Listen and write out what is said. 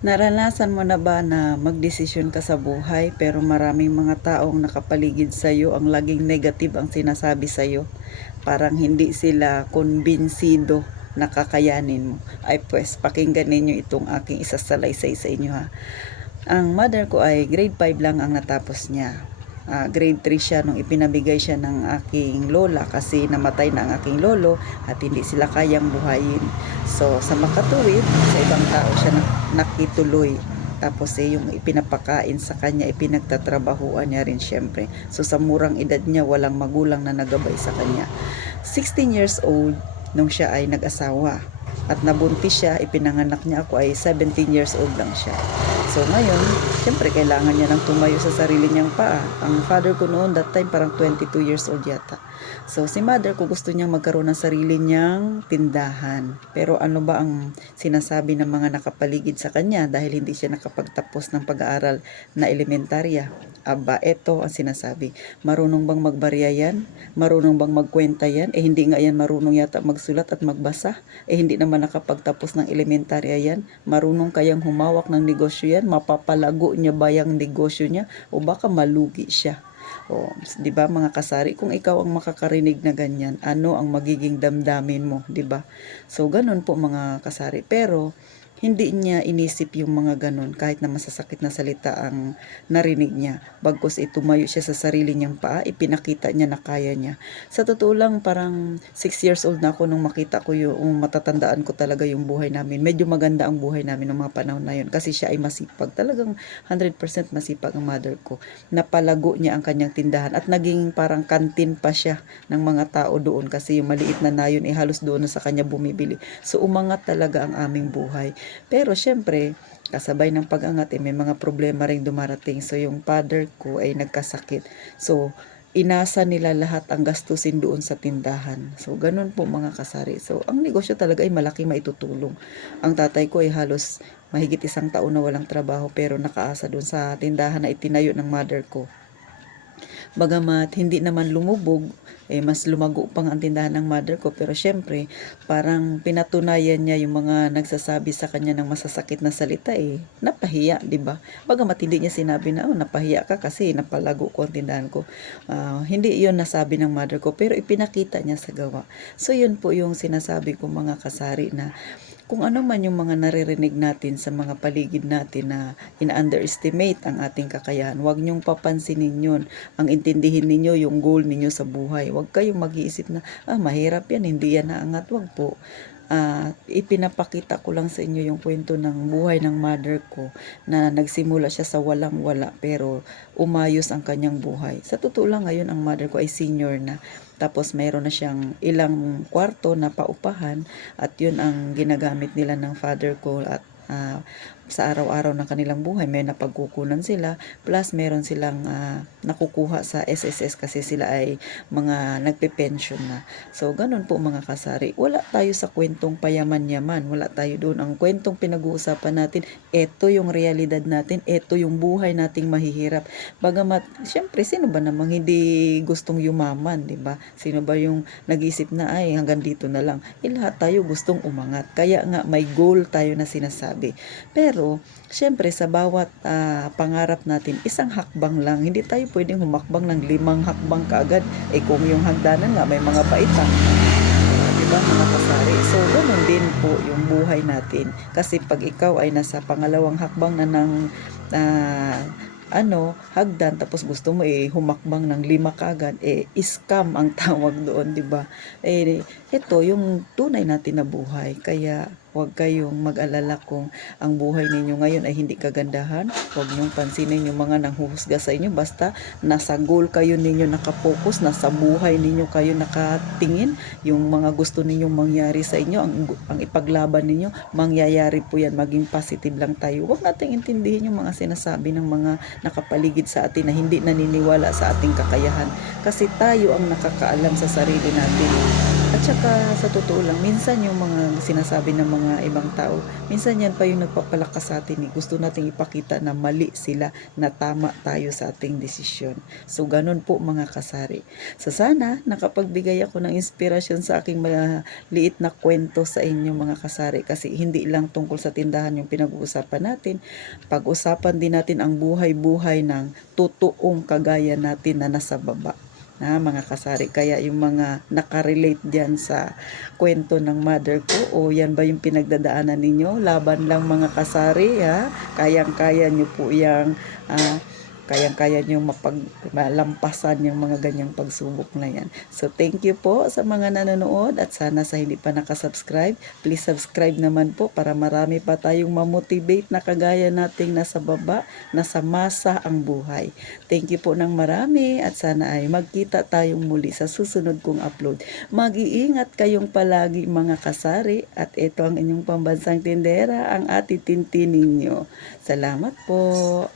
Naranasan mo na ba na magdesisyon ka sa buhay pero maraming mga taong nakapaligid sa'yo ang laging negative ang sinasabi sa'yo? Parang hindi sila kumbinsido na kakayanin mo. Ay pues, pakinggan ninyo itong aking isasalaysay sa inyo ha. Ang mother ko ay grade 5 lang ang natapos niya. Grade 3 siya nung ipinabigay siya ng aking lola kasi namatay na ang aking lolo at hindi sila kayang buhayin. So sa makatuwid, sa ibang tao siya nakituloy. Tapos yung ipinapakain sa kanya, ipinagtatrabahuan niya rin syempre. So sa murang edad niya, walang magulang na nagabay sa kanya. 16 years old nung siya ay nag-asawa. At nabuntis siya, ipinanganak niya ako ay 17 years old lang siya. So ngayon, syempre kailangan niya nang tumayo sa sarili niyang paa. Ang father ko noon, that time parang 22 years old yata. So si mother ko gusto niyang magkaroon ng sarili niyang tindahan. Pero ano ba ang sinasabi ng mga nakapaligid sa kanya dahil hindi siya nakapagtapos ng pag-aaral na elementarya? Aba, eto ang sinasabi. Marunong bang magbarya yan? Marunong bang magkwenta yan? Hindi nga yan marunong yata magsulat at magbasa. Hindi naman nakapagtapos ng elementarya yan. Marunong kayang humawak ng negosyo yan? Mapapalago niya ba yung negosyo niya? O baka malugi siya? O, di ba mga kasari, kung ikaw ang makakarinig na ganyan, ano ang magiging damdamin mo, di ba? So, ganun po mga kasari. Pero, hindi niya inisip yung mga ganun kahit na masasakit na salita ang narinig niya. Bagkus tumayo siya sa sarili niyang paa, ipinakita niya na kaya niya. Sa totoo lang, parang 6 years old na ako nung makita ko yung matatandaan ko talaga yung buhay namin. Medyo maganda ang buhay namin ng mga panahon na yun kasi siya ay masipag. Talagang 100% masipag ang mother ko. Napalago niya ang kanyang tindahan at naging parang kantin pa siya ng mga tao doon kasi yung maliit na nayon halos doon na sa kanya bumibili. So umangat talaga ang aming buhay. Pero syempre, kasabay ng pag-angat may mga problema ring dumarating. So yung father ko ay nagkasakit. So inasa nila lahat ang gastusin doon sa tindahan. So ganun po mga kasari. So ang negosyo talaga ay malaking maitutulong. Ang tatay ko ay halos mahigit 1 taon na walang trabaho pero nakaasa doon sa tindahan na itinayo ng mother ko. Bagamat hindi naman lumubog, mas lumago pang ang tindahan ng mother ko. Pero syempre, parang pinatunayan niya yung mga nagsasabi sa kanya ng masasakit na salita napahiya, di ba? Bagamat hindi niya sinabi na, napahiya ka kasi napalago ko ang tindahan ko. Hindi yun nasabi ng mother ko, pero ipinakita niya sa gawa. So yun po yung sinasabi ko mga kasari na kung ano man yung mga naririnig natin sa mga paligid natin na ina-underestimate ang ating kakayahan, huwag niyong papansinin yun. Ang intindihin ninyo yung goal ninyo sa buhay. Huwag kayong mag-iisip na, mahirap yan, hindi yan naangat. Huwag po. Ipinapakita ko lang sa inyo yung kwento ng buhay ng mother ko na nagsimula siya sa walang-wala pero umayos ang kanyang buhay. Sa totoo lang ngayon ang mother ko ay senior na. Tapos mayroon na siyang ilang kwarto na paupahan at yun ang ginagamit nila ng father ko at sa araw-araw ng kanilang buhay may napagkukunan sila plus meron silang nakukuha sa SSS kasi sila ay mga nagpe-pension na. So ganun po mga kasari, wala tayo sa kwentong payaman-yaman, wala tayo doon. Ang kwentong pinag-uusapan natin, eto yung realidad natin, eto yung buhay nating mahihirap. Bagamat syempre sino ba namang hindi gustong yumaman, di ba? Sino ba yung nag-isip na ay hanggang dito na lang? Lahat tayo gustong umangat, kaya nga may goal tayo na sinasabi. Pero syempre sa bawat pangarap natin, isang hakbang lang. Hindi tayo pwedeng humakbang ng 5 hakbang kaagad. Kung yung hagdanan nga may mga baitang, diba mga kasari? So ganun din po yung buhay natin. Kasi pag ikaw ay nasa pangalawang hakbang na ng hagdan tapos gusto mo humakbang ng 5 kaagad, scam ang tawag doon, di ba? Ito yung tunay natin na buhay. Kaya huwag kayong mag-alala kung ang buhay ninyo ngayon ay hindi kagandahan. Huwag niyong pansinin yung mga nanghuhusga sa inyo. Basta nasa goal kayo ninyo nakapokus, nasa buhay ninyo kayo nakatingin. Yung mga gusto ninyong mangyari sa inyo, ang ipaglaban ninyo, mangyayari po yan. Maging positive lang tayo. Huwag nating intindihin yung mga sinasabi ng mga nakapaligid sa atin na hindi naniniwala sa ating kakayahan. Kasi tayo ang nakakaalam sa sarili natin At saka sa totoo lang, minsan yung mga sinasabi ng mga ibang tao, minsan yan pa yung nagpapalakas sa atin eh. Gusto nating ipakita na mali sila, na tama tayo sa ating desisyon. So ganun po mga kasari. So sana nakapagbigay ako ng inspirasyon sa aking mga liit na kwento sa inyo mga kasari. Kasi hindi lang tungkol sa tindahan yung pinag-uusapan natin. Pag-usapan din natin ang buhay-buhay ng totoong kagaya natin na nasa baba na mga kasari. Kaya yung mga nakarelate dyan sa kwento ng mother ko, o yan ba yung pinagdadaanan ninyo? Laban lang mga kasari, ha? Kayang-kaya nyo po yung kayang-kaya nyo malampasan yung mga ganyang pagsubok na yan. So thank you po sa mga nanonood, at sana sa hindi pa nakasubscribe, please subscribe naman po para marami pa tayong mamotivate na kagaya nating nasa baba, nasa masa ang buhay. Thank you po ng marami, at sana ay magkita tayong muli sa susunod kong upload. Mag-iingat kayong palagi mga kasari, at ito ang inyong pambansang tindera, ang Ate Tintin ninyo. Salamat po.